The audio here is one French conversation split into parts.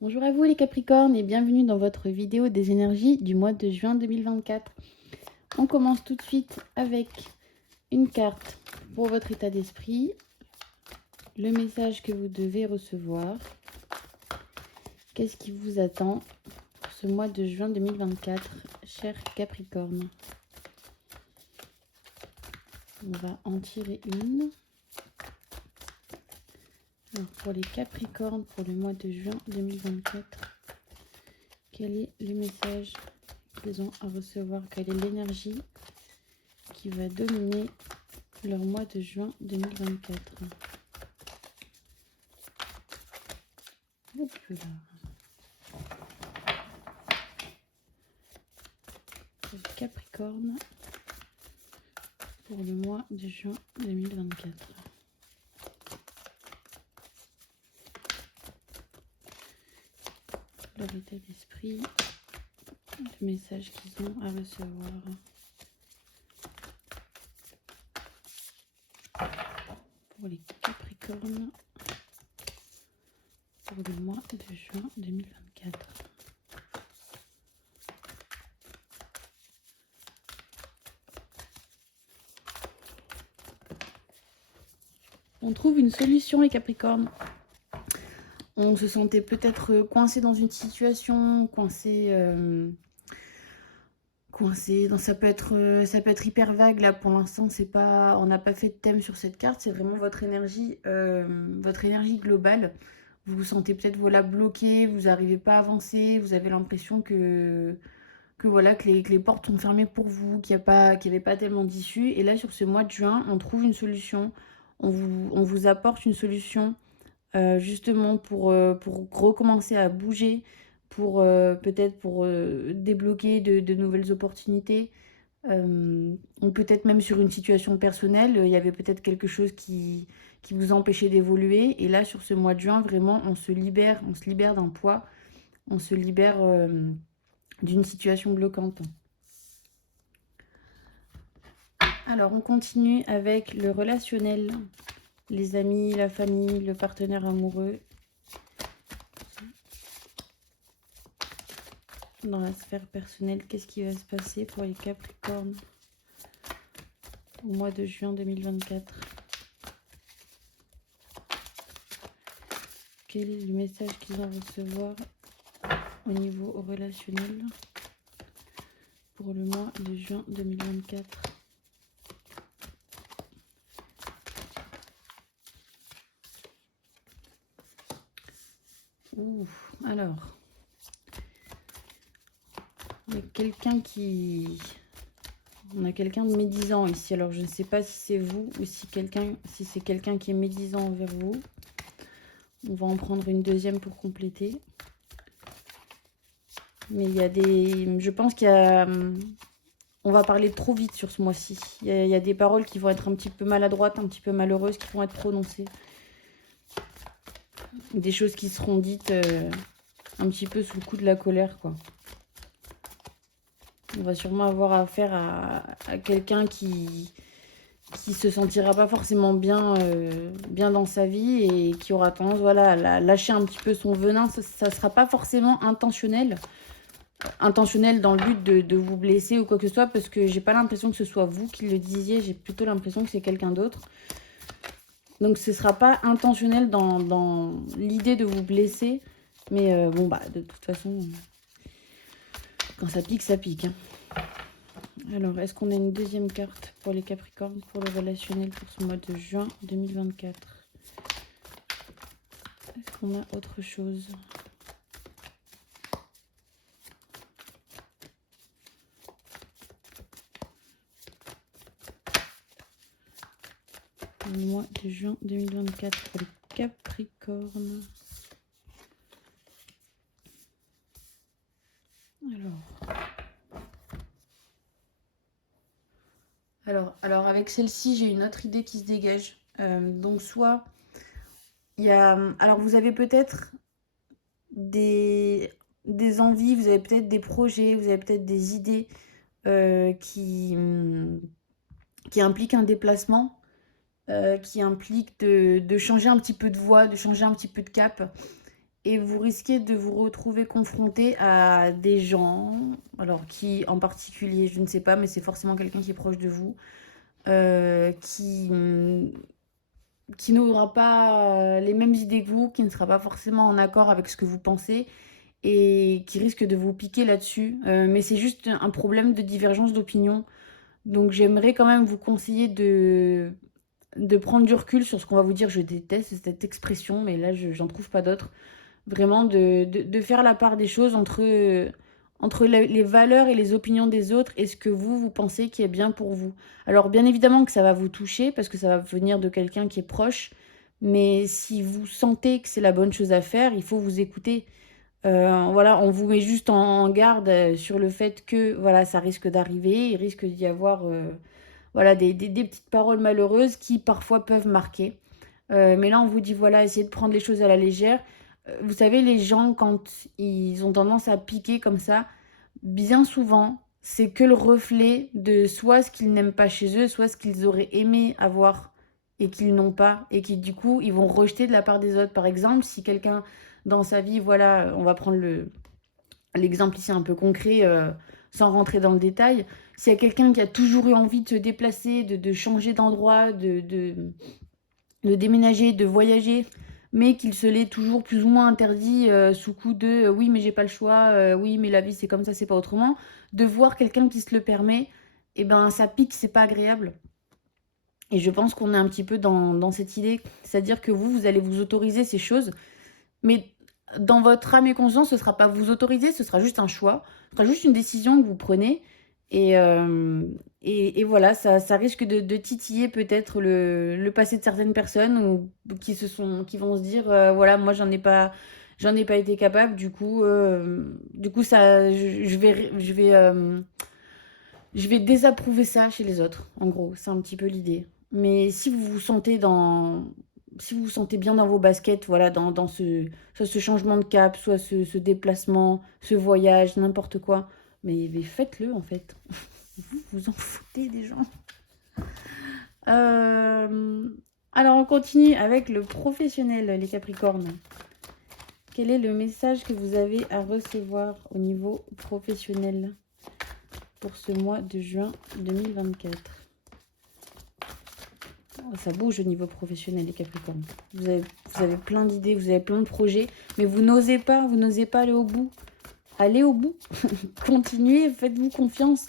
Bonjour à vous les Capricornes et bienvenue dans votre vidéo des énergies du mois de juin 2024. On commence tout de suite avec une carte pour votre état d'esprit, le message que vous devez recevoir. Qu'est-ce qui vous attend pour ce mois de juin 2024, cher Capricorne? On va en tirer une. Alors pour les Capricornes, pour le mois de juin 2024, quel est le message qu'ils ont à recevoir? Quelle est l'énergie qui va dominer leur mois de juin 2024? Hop là. Le Capricorne pour le mois de juin 2024. Leur état d'esprit, le message qu'ils ont à recevoir. Pour les Capricornes pour le mois de juin 2024. On trouve une solution les Capricornes. On se sentait peut-être coincé dans une situation, coincé, ça peut être hyper vague là pour l'instant. C'est pas, on n'a pas fait de thème sur cette carte. C'est vraiment votre énergie globale. Vous vous sentez peut-être voilà bloqué, vous n'arrivez pas à avancer, vous avez l'impression voilà que les portes sont fermées pour vous, qu'il n'y avait pas tellement d'issue. Et là sur ce mois de juin, on trouve une solution. On vous apporte une solution justement pour recommencer à bouger, pour peut-être pour débloquer de nouvelles opportunités, ou peut-être même sur une situation personnelle, il y avait peut-être quelque chose qui vous empêchait d'évoluer. Et là, sur ce mois de juin, vraiment, on se libère d'un poids, on se libère d'une situation bloquante. Alors, on continue avec le relationnel, les amis, la famille, le partenaire amoureux. Dans la sphère personnelle, qu'est-ce qui va se passer pour les Capricornes au mois de juin 2024? Quel est le message qu'ils vont recevoir au niveau relationnel pour le mois de juin 2024? Ouh, alors, il y a quelqu'un qui... On a quelqu'un de médisant ici. Alors, je ne sais pas si c'est vous ou si c'est quelqu'un qui est médisant envers vous. On va en prendre une deuxième pour compléter. Mais il y a des... Je pense qu'il y a... On va parler trop vite sur ce mois-ci. Il y a des paroles qui vont être un petit peu maladroites, un petit peu malheureuses, qui vont être prononcées. Des choses qui seront dites un petit peu sous le coup de la colère, quoi. On va sûrement avoir affaire à quelqu'un qui se sentira pas forcément bien, bien dans sa vie et qui aura tendance voilà, à lâcher un petit peu son venin. Ça sera pas forcément intentionnel dans le but de vous blesser ou quoi que ce soit, parce que j'ai pas l'impression que ce soit vous qui le disiez, j'ai plutôt l'impression que c'est quelqu'un d'autre. Donc ce sera pas intentionnel dans l'idée de vous blesser, mais bon bah de toute façon, quand ça pique, ça pique. Hein. Alors, est-ce qu'on a une deuxième carte pour les Capricornes, pour le relationnel pour ce mois de juin 2024? Est-ce qu'on a autre chose? Le mois de juin 2024 pour les Capricornes. Alors avec celle-ci, j'ai une autre idée qui se dégage. Donc soit il y a... Alors vous avez peut-être des envies, vous avez peut-être des projets, vous avez peut-être des idées qui impliquent un déplacement, qui impliquent de changer un petit peu de voie, de changer un petit peu de cap. et vous risquez de vous retrouver confronté à des gens, alors qui en particulier, je ne sais pas, mais c'est forcément quelqu'un qui est proche de vous, qui n'aura pas les mêmes idées que vous, qui ne sera pas forcément en accord avec ce que vous pensez et qui risque de vous piquer là-dessus. Mais c'est juste un problème de divergence d'opinion. Donc j'aimerais quand même vous conseiller de prendre du recul sur ce qu'on va vous dire. Je déteste cette expression, mais là, j'en trouve pas d'autre. Vraiment de faire la part des choses entre les valeurs et les opinions des autres et ce que vous pensez qui est bien pour vous. Alors bien évidemment que ça va vous toucher parce que ça va venir de quelqu'un qui est proche, mais si vous sentez que c'est la bonne chose à faire, il faut vous écouter. Voilà, on vous met juste en garde sur le fait que voilà, ça risque d'arriver, il risque d'y avoir voilà, des petites paroles malheureuses qui parfois peuvent marquer. Mais là, on vous dit, voilà, essayez de prendre les choses à la légère. Vous savez, les gens, quand ils ont tendance à piquer comme ça, bien souvent, c'est que le reflet de soit ce qu'ils n'aiment pas chez eux, soit ce qu'ils auraient aimé avoir et qu'ils n'ont pas, et qui du coup, ils vont rejeter de la part des autres. Par exemple, si quelqu'un dans sa vie, voilà, on va prendre l'exemple ici un peu concret, sans rentrer dans le détail, s'il y a quelqu'un qui a toujours eu envie de se déplacer, de changer d'endroit, de déménager, de voyager, mais qu'il se l'est toujours plus ou moins interdit sous coup de oui, mais j'ai pas le choix, oui, mais la vie c'est comme ça, c'est pas autrement. De voir quelqu'un qui se le permet, et ben ça pique, c'est pas agréable. Et je pense qu'on est un petit peu dans cette idée, c'est-à-dire que vous allez vous autoriser ces choses, mais dans votre âme et conscience, ce sera pas vous autoriser, ce sera juste un choix, ce sera juste une décision que vous prenez. Et voilà, ça risque de titiller peut-être le passé de certaines personnes ou qui vont se dire, voilà, moi j'en ai pas été capable, du coup ça, je vais désapprouver ça chez les autres. En gros, c'est un petit peu l'idée. Mais si vous vous sentez bien dans vos baskets, voilà, dans soit ce changement de cap, soit ce déplacement, ce voyage, n'importe quoi, mais faites-le en fait. Vous vous en foutez des gens. Euh, Alors on continue avec le professionnel, les Capricornes. Quel est le message que vous avez à recevoir au niveau professionnel pour ce mois de juin 2024? Ça bouge au niveau professionnel, les Capricornes. Vous avez plein d'idées, vous avez plein de projets, mais vous n'osez pas aller au bout. Allez au bout, continuez, faites-vous confiance.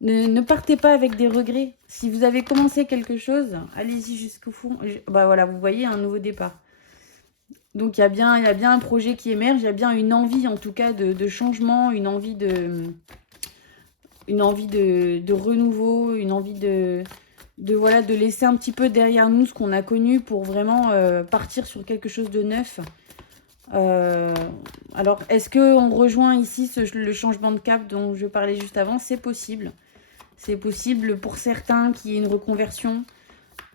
Ne partez pas avec des regrets. Si vous avez commencé quelque chose, allez-y jusqu'au fond. Bah voilà, vous voyez, un nouveau départ. Donc il y a bien un projet qui émerge, il y a bien une envie en tout cas de changement, une envie de renouveau, une envie voilà, de laisser un petit peu derrière nous ce qu'on a connu pour vraiment partir sur quelque chose de neuf. Alors, est-ce qu'on rejoint ici le changement de cap dont je parlais juste avant? C'est possible. C'est possible pour certains qu'il y ait une reconversion.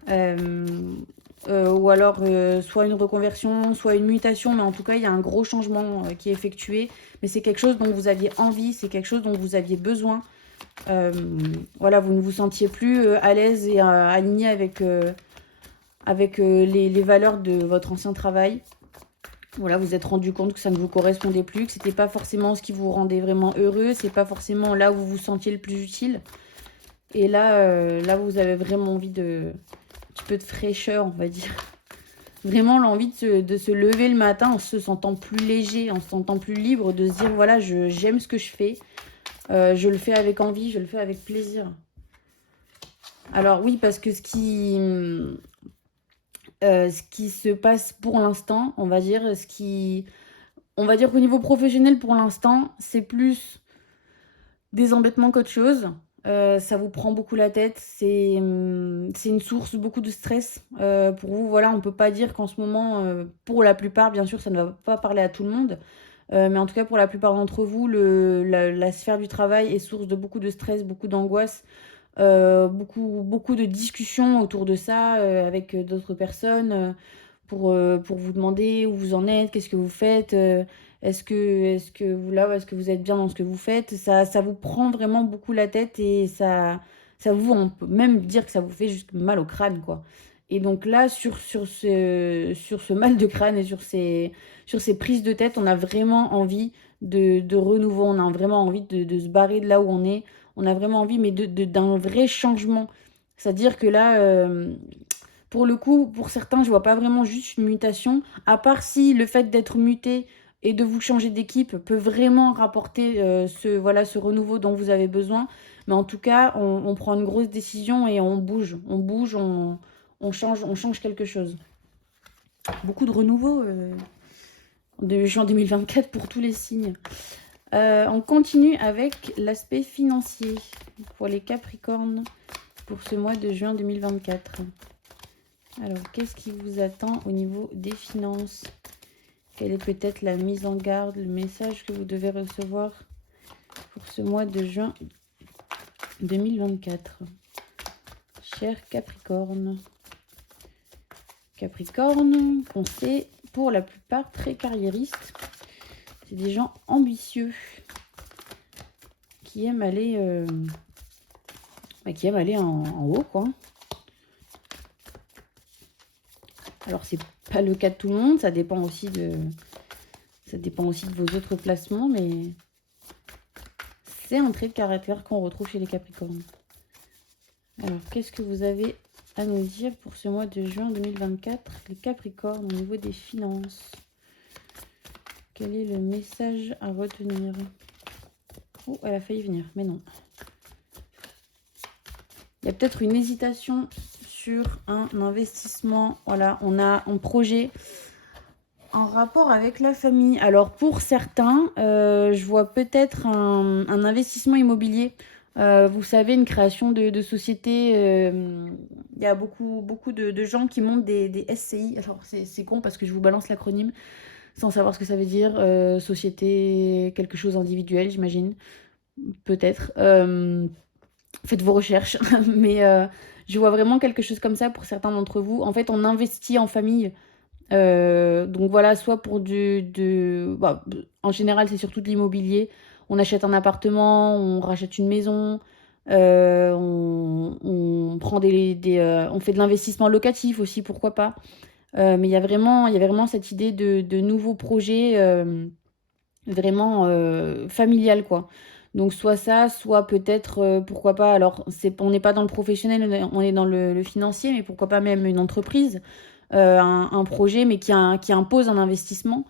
Ou alors soit une reconversion, soit une mutation, mais en tout cas, il y a un gros changement qui est effectué. Mais c'est quelque chose dont vous aviez envie, c'est quelque chose dont vous aviez besoin. Voilà, vous ne vous sentiez plus à l'aise et aligné avec les valeurs de votre ancien travail. Voilà, vous vous êtes rendu compte que ça ne vous correspondait plus, que c'était pas forcément ce qui vous rendait vraiment heureux, c'est pas forcément là où vous vous sentiez le plus utile. Et là vous avez vraiment envie un petit peu de fraîcheur, on va dire. Vraiment l'envie de se lever le matin en se sentant plus léger, en se sentant plus libre, de se dire voilà, j'aime ce que je fais. Je le fais avec envie, je le fais avec plaisir. Alors oui, parce que ce qui se passe pour l'instant, on va dire qu'au niveau professionnel pour l'instant, c'est plus des embêtements qu'autre chose. Ça vous prend beaucoup la tête, c'est une source beaucoup de stress pour vous. Voilà, on peut pas dire qu'en ce moment, pour la plupart, bien sûr, ça ne va pas parler à tout le monde. Mais en tout cas, pour la plupart d'entre vous, la sphère du travail est source de beaucoup de stress, beaucoup d'angoisse, beaucoup de discussions autour de ça avec d'autres personnes pour vous demander où vous en êtes, qu'est-ce que vous faites, est-ce que est-ce que vous êtes bien dans ce que vous faites. Ça vous prend vraiment beaucoup la tête et on peut même dire que ça vous fait juste mal au crâne, quoi. Et donc là, sur ce mal de crâne et sur ces prises de tête, on a vraiment envie de renouveau, on a vraiment envie de se barrer de là où on est, on a vraiment envie, mais d'un vrai changement. C'est-à-dire que là, pour le coup, pour certains, je vois pas vraiment juste une mutation, à part si le fait d'être muté et de vous changer d'équipe peut vraiment rapporter voilà, ce renouveau dont vous avez besoin. Mais en tout cas, on prend une grosse décision et on change quelque chose. Beaucoup de renouveau de juin 2024 pour tous les signes. On continue avec l'aspect financier pour les Capricornes pour ce mois de juin 2024. Alors, qu'est-ce qui vous attend au niveau des finances? Quelle est peut-être la mise en garde, le message que vous devez recevoir pour ce mois de juin 2024? Cher Capricorne. Capricorne, on sait, pour la plupart très carriéristes. C'est des gens ambitieux qui aiment aller, en haut, quoi. Alors, c'est pas le cas de tout le monde, ça dépend aussi de vos autres placements, mais c'est un trait de caractère qu'on retrouve chez les Capricornes. Alors, qu'est-ce que vous avez à nous dire pour ce mois de juin 2024, les Capricornes, au niveau des finances? Quel est le message à retenir? Oh, elle a failli venir, mais non. Il y a peut-être une hésitation sur un investissement. Voilà, on a un projet en rapport avec la famille. Alors, pour certains, je vois peut-être un investissement immobilier. Vous savez, une création de société. Il y a beaucoup de gens qui montent des SCI. Alors, c'est con parce que je vous balance l'acronyme sans savoir ce que ça veut dire. Société, quelque chose individuel, j'imagine. Peut-être. Faites vos recherches. Mais je vois vraiment quelque chose comme ça pour certains d'entre vous. En fait, on investit en famille. Donc voilà, soit pour bah, en général, c'est surtout de l'immobilier. On achète un appartement, on rachète une maison, on prend on fait de l'investissement locatif aussi, pourquoi pas. Mais il y a vraiment cette idée de nouveaux projets vraiment familial, quoi. Donc soit ça, soit peut-être, pourquoi pas, alors on n'est pas dans le professionnel, on est dans le financier, mais pourquoi pas même une entreprise, un projet, mais qui impose un investissement.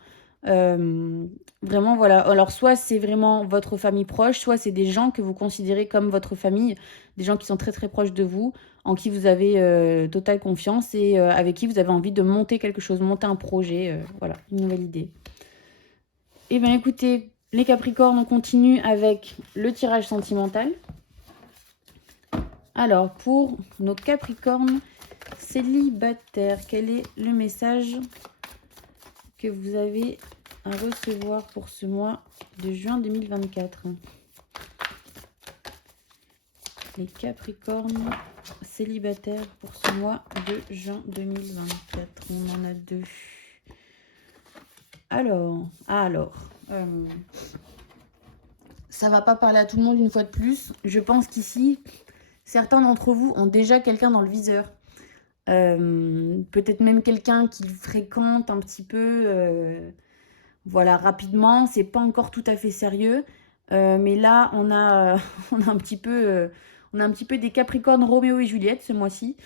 Euh, Vraiment, voilà. Alors soit c'est vraiment votre famille proche, soit c'est des gens que vous considérez comme votre famille, des gens qui sont très très proches de vous, en qui vous avez totale confiance et avec qui vous avez envie de monter quelque chose, monter un projet, voilà, une nouvelle idée. Eh bien écoutez, les Capricornes, on continue avec le tirage sentimental. Alors, pour nos Capricornes célibataires, quel est le message que vous avez à recevoir pour ce mois de juin 2024? Les Capricornes célibataires pour ce mois de juin 2024. On en a deux. Alors, ça va pas parler à tout le monde une fois de plus. Je pense qu'ici, certains d'entre vous ont déjà quelqu'un dans le viseur. Peut-être même quelqu'un qui fréquente un petit peu, voilà, rapidement. C'est pas encore tout à fait sérieux. Mais là, on a, on a un petit peu, des Capricornes Roméo et Juliette ce mois-ci.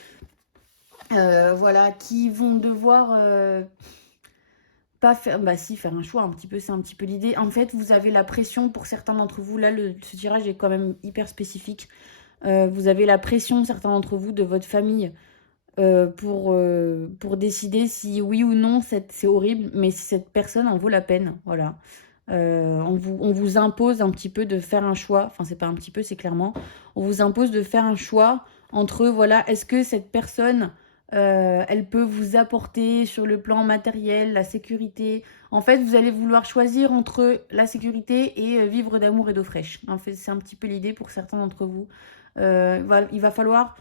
Voilà, qui vont devoir pas faire, bah si, faire un choix un petit peu, c'est un petit peu l'idée. En fait, vous avez la pression pour certains d'entre vous. Là, ce tirage est quand même hyper spécifique. Vous avez la pression, certains d'entre vous, de votre famille pour décider si oui ou non, c'est horrible, mais si cette personne en vaut la peine. Voilà. On vous impose un petit peu de faire un choix. Enfin, c'est pas un petit peu, c'est clairement. On vous impose de faire un choix entre, voilà, est-ce que cette personne, elle peut vous apporter sur le plan matériel, la sécurité. En fait, vous allez vouloir choisir entre la sécurité et vivre d'amour et d'eau fraîche. En fait, c'est un petit peu l'idée pour certains d'entre vous. Voilà, il va falloir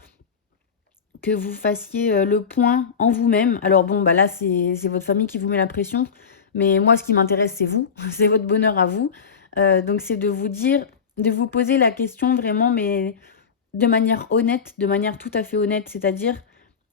que vous fassiez le point en vous-même. Alors bon, bah là, c'est votre famille qui vous met la pression. Mais moi, ce qui m'intéresse, c'est vous. C'est votre bonheur à vous. Donc, c'est de vous dire, de vous poser la question vraiment, mais de manière honnête, de manière tout à fait honnête. C'est-à-dire,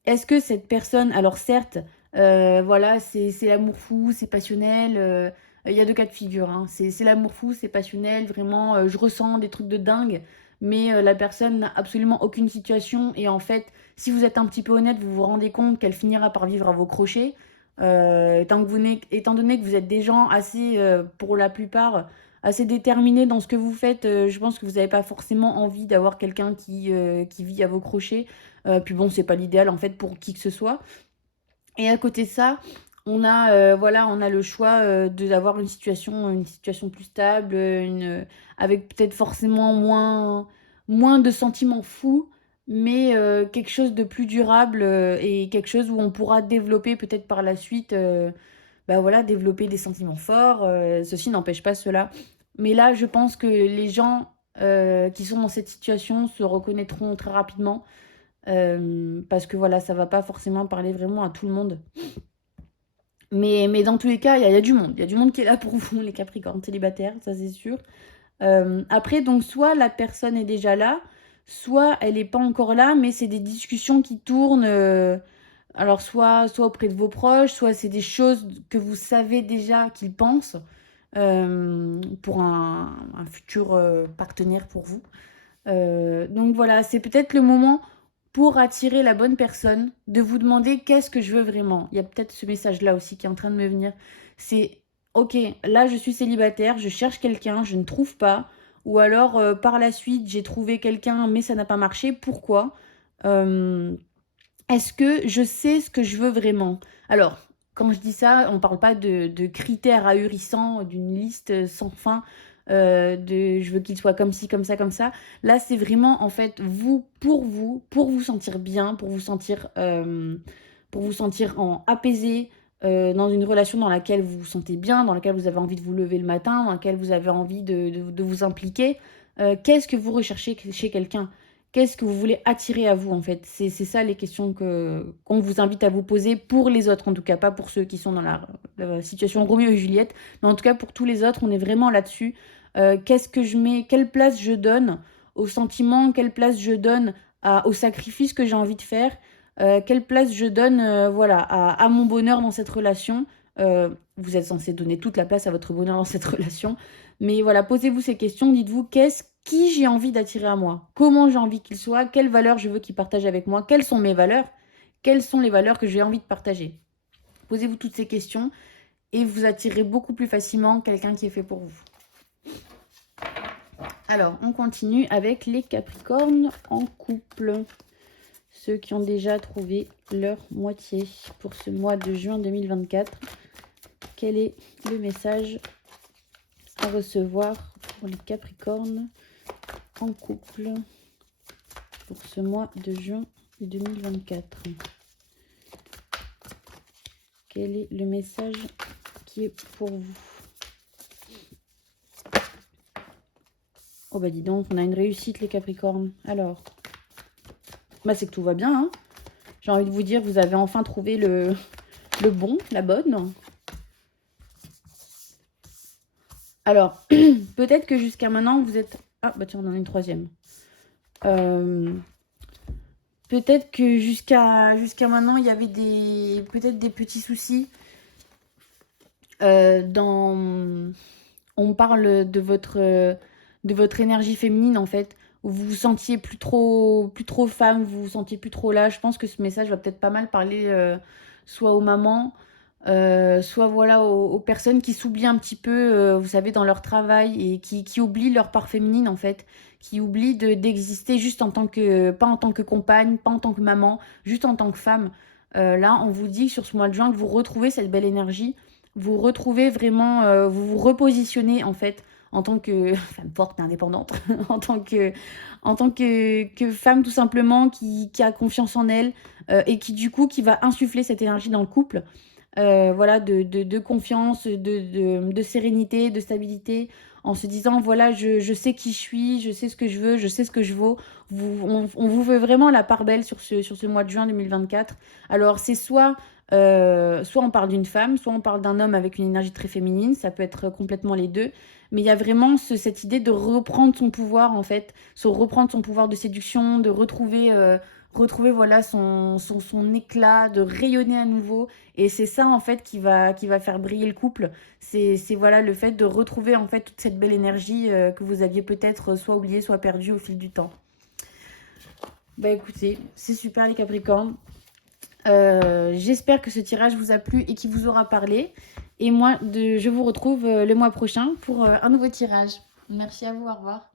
Est-ce que cette personne, alors certes, voilà, c'est l'amour fou, c'est passionnel, il y a 2 cas de figure, hein. C'est l'amour fou, c'est passionnel, vraiment, je ressens des trucs de dingue, mais la personne n'a absolument aucune situation et en fait, si vous êtes un petit peu honnête, vous vous rendez compte qu'elle finira par vivre à vos crochets. Étant donné que vous êtes des gens assez, pour la plupart, assez déterminés dans ce que vous faites, je pense que vous n'avez pas forcément envie d'avoir quelqu'un qui vit à vos crochets. Puis bon, c'est pas l'idéal en fait pour qui que ce soit. Et à côté de ça, voilà, on a le choix d'avoir une situation plus stable, avec peut-être forcément moins de sentiments fous, mais quelque chose de plus durable et quelque chose où on pourra développer peut-être par la suite, bah voilà, développer des sentiments forts. Ceci n'empêche pas cela. Mais là, je pense que les gens qui sont dans cette situation se reconnaîtront très rapidement parce que voilà, ça va pas forcément parler vraiment à tout le monde. Mais dans tous les cas, il y a du monde. Il y a du monde qui est là pour vous, les Capricornes célibataires, ça c'est sûr. Après, donc, soit la personne est déjà là, soit elle n'est pas encore là, mais c'est des discussions qui tournent. Alors, soit auprès de vos proches, soit c'est des choses que vous savez déjà qu'ils pensent pour un futur partenaire pour vous. Donc voilà, c'est peut-être le moment pour attirer la bonne personne, de vous demander qu'est-ce que je veux vraiment. Il y a peut-être ce message-là aussi qui est en train de me venir. C'est, ok, là je suis célibataire, je cherche quelqu'un, je ne trouve pas. Ou alors par la suite, j'ai trouvé quelqu'un, mais ça n'a pas marché. Pourquoi Euh, Est-ce que je sais ce que je veux vraiment? Alors, quand je dis ça, on ne parle pas de critères ahurissants, d'une liste sans fin, de je veux qu'il soit comme ci, comme ça, comme ça. Là, c'est vraiment, en fait, pour vous sentir bien, pour vous sentir apaisé, dans une relation dans laquelle vous vous sentez bien, dans laquelle vous avez envie de vous lever le matin, dans laquelle vous avez envie de vous impliquer. Qu'est-ce que vous recherchez chez quelqu'un? Qu'est-ce que vous voulez attirer à vous, en fait? C'est ça les questions qu'on vous invite à vous poser pour les autres, en tout cas, pas pour ceux qui sont dans la situation Roméo et Juliette, mais en tout cas pour tous les autres, on est vraiment là-dessus. Qu'est-ce que je mets, quelle place je donne aux sentiments, quelle place je donne au sacrifice que j'ai envie de faire, quelle place je donne voilà, à mon bonheur dans cette relation. Vous êtes censé donner toute la place à votre bonheur dans cette relation. Mais voilà, posez-vous ces questions, dites-vous qui j'ai envie d'attirer à moi, comment j'ai envie qu'il soit, quelles valeurs je veux qu'il partage avec moi, quelles sont mes valeurs, quelles sont les valeurs que j'ai envie de partager. Posez-vous toutes ces questions et vous attirez beaucoup plus facilement quelqu'un qui est fait pour vous. Alors, on continue avec les Capricornes en couple. Ceux qui ont déjà trouvé leur moitié pour ce mois de juin 2024. Quel est le message à recevoir pour les Capricornes en couple pour ce mois de juin 2024? Quel est le message qui est pour vous? Oh bah dis donc, on a une réussite les Capricornes. Alors, bah c'est que tout va bien, hein. J'ai envie de vous dire, vous avez enfin trouvé le bon, la bonne. Alors, peut-être que jusqu'à maintenant, vous êtes... Ah, bah tiens, on en a une troisième. Peut-être que jusqu'à maintenant, il y avait peut-être des petits soucis. On parle de votre énergie féminine, en fait, où vous vous sentiez plus trop femme, vous vous sentiez plus trop là. Je pense que ce message va peut-être pas mal parler soit aux mamans, soit voilà aux personnes qui s'oublient un petit peu, vous savez, dans leur travail et qui oublient leur part féminine en fait, qui oublient d'exister juste pas en tant que compagne, pas en tant que maman, juste en tant que femme. Là, on vous dit sur ce mois de juin que vous retrouvez cette belle énergie, vous retrouvez vraiment, vous vous repositionnez en fait en tant que femme forte et indépendante, en tant que femme tout simplement qui a confiance en elle et qui du coup qui va insuffler cette énergie dans le couple. Voilà, de confiance, de sérénité, de stabilité, en se disant, voilà, je sais qui je suis, je sais ce que je veux, je sais ce que je vaux. On vous veut vraiment la part belle sur ce mois de juin 2024. Alors, c'est soit on parle d'une femme, soit on parle d'un homme avec une énergie très féminine, ça peut être complètement les deux. Mais il y a vraiment cette idée de reprendre son pouvoir, en fait, reprendre son pouvoir de séduction, de retrouver retrouver voilà son éclat, de rayonner à nouveau. Et c'est ça en fait qui va faire briller le couple. C'est voilà le fait de retrouver en fait toute cette belle énergie que vous aviez peut-être soit oubliée, soit perdue au fil du temps. Bah écoutez, c'est super les Capricornes. J'espère que ce tirage vous a plu et qu'il vous aura parlé. Et moi, je vous retrouve le mois prochain pour un nouveau tirage. Merci à vous, au revoir.